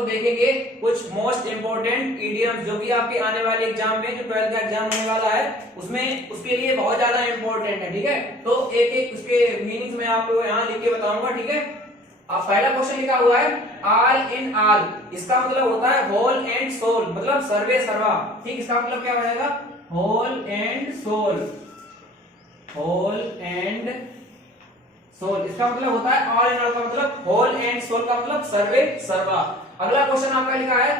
लोग देखेंगे कुछ मोस्ट इंपोर्टेंट इडियम्स जो कि आपके आने वाले एग्जाम में, जो 12th का एग्जाम होने वाला है उसमें, उसके लिए बहुत ज्यादा इंपॉर्टेंट है। ठीक है, तो एक एक उसके मीनिंग्स मैं आपको यहाँ लिख के बताऊंगा। ठीक है, अब पहला क्वेश्चन लिखा हुआ है ऑल इन ऑल, इसका मतलब होता है होल एंड सोल, मतलब सर्वे सर्वा। ठीक, इसका मतलब क्या बनेगा? Whole and soul, whole and soul, इसका मतलब होता है ऑल इन ऑल का मतलब होल एंड सोल का मतलब सर्वे सर्वा। अगला क्वेश्चन आपका लिखा है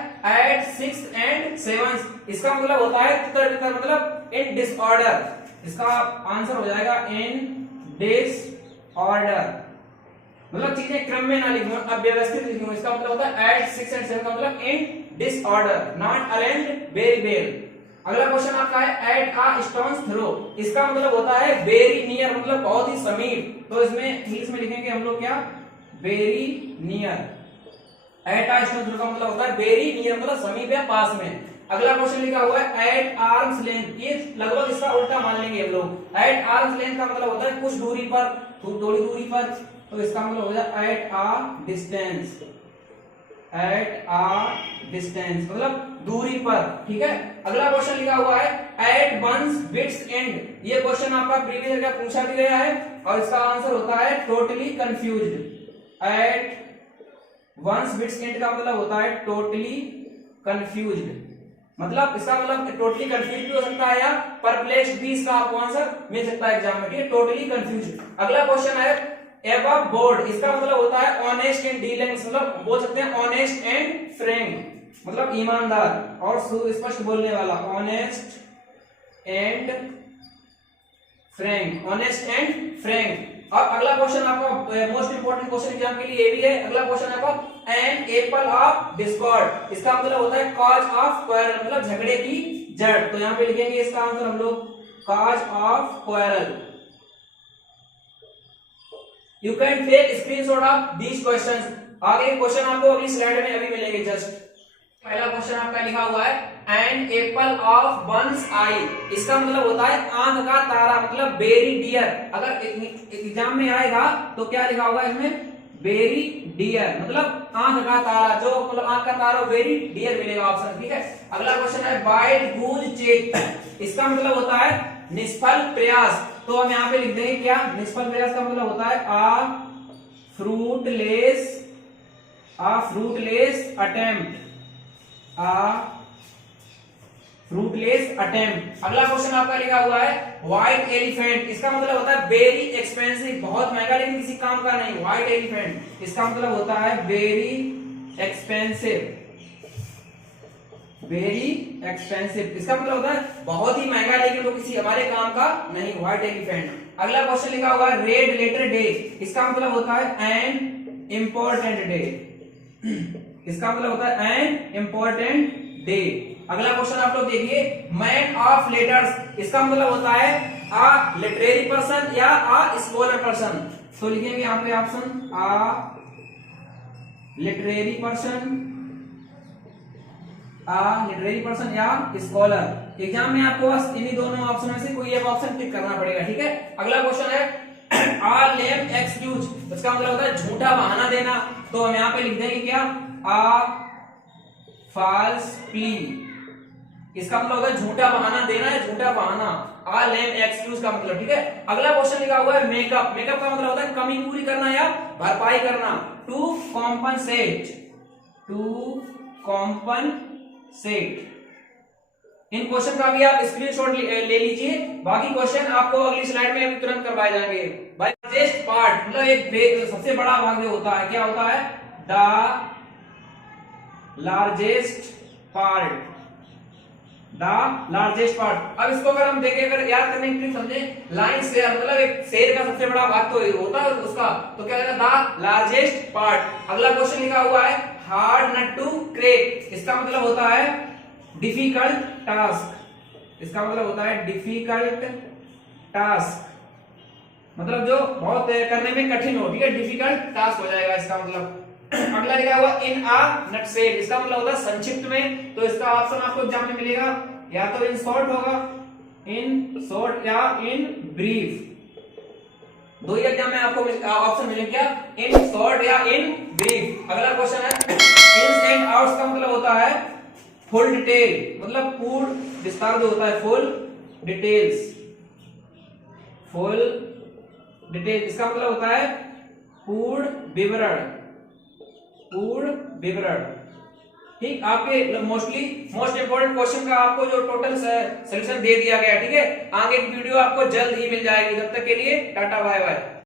एट 6 एंड 7, इसका मतलब होता है तितर बितर, मतलब इन डिसऑर्डर, इसका आंसर हो जाएगा इन डिसऑर्डर, मतलब चीजें क्रम में ना लिखूं, अव्यवस्थित लिखूं। इसका मतलब होता है एट 6 एंड 7 का मतलब in disorder, not arranged very well. अगला क्वेश्चन आपका है एट अ स्टोन्स थ्रो, इसका मतलब होता है वेरी नियर, मतलब बहुत ही समीप। तो इसमें इंग्लिश में लिखेंगे हम लोग क्या? Very near. At a stone's throw का मतलब होता है वेरी नियर, मतलब समीप या पास में। अगला क्वेश्चन लिखा हुआ है एट आर्म्स लेंथ, ये लगभग इसका उल्टा मान लेंगे हम लोग। एट आर्म्स लेंथ का मतलब होता है कुछ दूरी पर, थोड़ी दूरी पर, तो इसका मतलब हो जाए एट आ डिस्टेंस, एट आ डिस्टेंस मतलब दूरी पर। ठीक है, अगला क्वेश्चन लिखा हुआ है एट वंस बिट्स एंड, ये क्वेश्चन आपका प्रीवियस का पूछा भी गया है और इसका आंसर होता है totally confused. At one's wits end का मतलब होता है टोटली कंफ्यूज्ड, मतलब इसका मतलब टोटली कंफ्यूज भी हो सकता है या परप्लेक्स्ड भी इसका आपको आंसर मिल सकता है एग्जाम में। ठीक है, टोटली कंफ्यूज। अगला क्वेश्चन है एबव बोर्ड, इसका मतलब होता है ऑनेस्ट एंड डीलिंग, मतलब बोल सकते हैं ऑनेस्ट एंड फ्रैंक, मतलब ईमानदार और सुस्पष्ट बोलने वाला, honest and Frank, honest and Frank. और अगला क्वेश्चन आपका मोस्ट इंपोर्टेंट क्वेश्चन एग्जाम के लिए ये भी है। अगला क्वेश्चन आपका एन एप्पल ऑफ डिस्कॉर्ड, इसका मतलब होता है कॉज ऑफ क्वारल, मतलब झगड़े की जड़। तो यहाँ पे लिखेंगे इसका आंसर हम लोग cause of quarrel. You can take screenshot of these questions. आगे क्वेश्चन आपको अगली स्लाइड में अभी मिलेंगे जस्ट। पहला क्वेश्चन आपका लिखा हुआ है an apple of one's eye, इसका मतलब होता है आंख का तारा, मतलब वेरी डियर। अगर एग्जाम में आएगा तो क्या लिखा होगा इसमें? वेरी डियर, मतलब आंख का तारा, जो मतलब आंख का तारा वेरी डियर मिलेगा ऑप्शन। ठीक है, अगला क्वेश्चन है वाइल्ड गूज चेक, इसका मतलब होता है निष्फल प्रयास। तो हम यहाँ पे लिख देंगे क्या? निष्फल प्रयास का मतलब होता है फ्रूटलेस अटेम्प्ट, फ्रूटलेस अटेम्प्ट। अगला क्वेश्चन आपका लिखा हुआ है व्हाइट एलिफेंट, इसका मतलब होता है वेरी एक्सपेंसिव, बहुत महंगा लेकिन किसी काम का नहीं। व्हाइट एलिफेंट इसका मतलब होता है वेरी एक्सपेंसिव, वेरी एक्सपेंसिव, इसका मतलब होता है बहुत ही महंगा लेकिन वो किसी हमारे काम का नहीं, व्हाइट एलिफेंट। अगला क्वेश्चन लिखा हुआ है रेड लेटर डे, इसका मतलब होता है एन इम्पोर्टेंट डे, इसका मतलब होता है एन इम्पोर्टेंट डे। अगला क्वेश्चन आप लोग देखिए मैन ऑफ लेटर्स, इसका मतलब होता है अ लिटरेरी पर्सन या अ स्कॉलर पर्सन। तो लिखेंगे यहाँ पे option a literary person, literary person या स्कॉलर। एग्जाम में आपको बस इन्हीं दोनों ऑप्शन में से कोई एक ऑप्शन टिक करना पड़ेगा। ठीक है, अगला क्वेश्चन है आ लेम एक्सक्यूज, इसका मतलब होता है झूठा बहाना देना। तो हम यहाँ पे लिख देंगे क्या? आ फॉल्स प्ली, इसका मतलब होता है झूठा बहाना देना या झूठा बहाना, आ लेम एक्सक्यूज का मतलब। ठीक है, अगला क्वेश्चन लिखा हुआ है मेकअप, मेकअप का मतलब होता है कमी पूरी करना या भरपाई करना। To compensate, to compensate. इन क्वेश्चन का भी आप स्क्रीनशॉट ले लीजिए, बाकी क्वेश्चन आपको अगली स्लाइड में अभी तुरंत करवाए जाएंगे। लार्जेस्ट पार्ट मतलब एक सबसे बड़ा भाग जो होता है, क्या होता है? The largest part, the largest part. अब इसको अगर हम देखें, अगर याद करने की ट्रिक समझे, लाइन शेयर मतलब एक शेर का सबसे बड़ा भाग तो होता है उसका, तो क्या कहता है? The largest part. अगला क्वेश्चन लिखा हुआ है हार्ड नट टू क्रैक, इसका मतलब होता है डिफिकल्ट टास्क, इसका मतलब होता है डिफिकल्ट टास्क, मतलब जो बहुत करने में कठिन हो। ठीक है, डिफिकल्ट टास्क हो जाएगा इसका मतलब। अगला लिखा हुआ इन आ नटसेल, इसका मतलब होता है संक्षिप्त में। तो इसका ऑप्शन आपको एग्जाम में मिलेगा, या तो इन शॉर्ट होगा, इन शॉर्ट या इन ब्रीफ। दो ही एग्जाम में आपको ऑप्शन मिलेंगे क्या? इन शॉर्ट या इन ब्रीफ। अगला क्वेश्चन है इन एंड फुल डिटेल मतलब पूर्ण विस्तार जो होता है, फुल डिटेल्स, फुल डिटेल इसका मतलब होता है पूर्ण विवरण, पूर्ण विवरण। ठीक, आपके मोस्टली मोस्ट इंपोर्टेंट क्वेश्चन का आपको जो टोटल सोल्यूशन दे दिया गया। ठीक है, आगे एक वीडियो आपको जल्द ही मिल जाएगी। जब तक के लिए टाटा बाय बाय।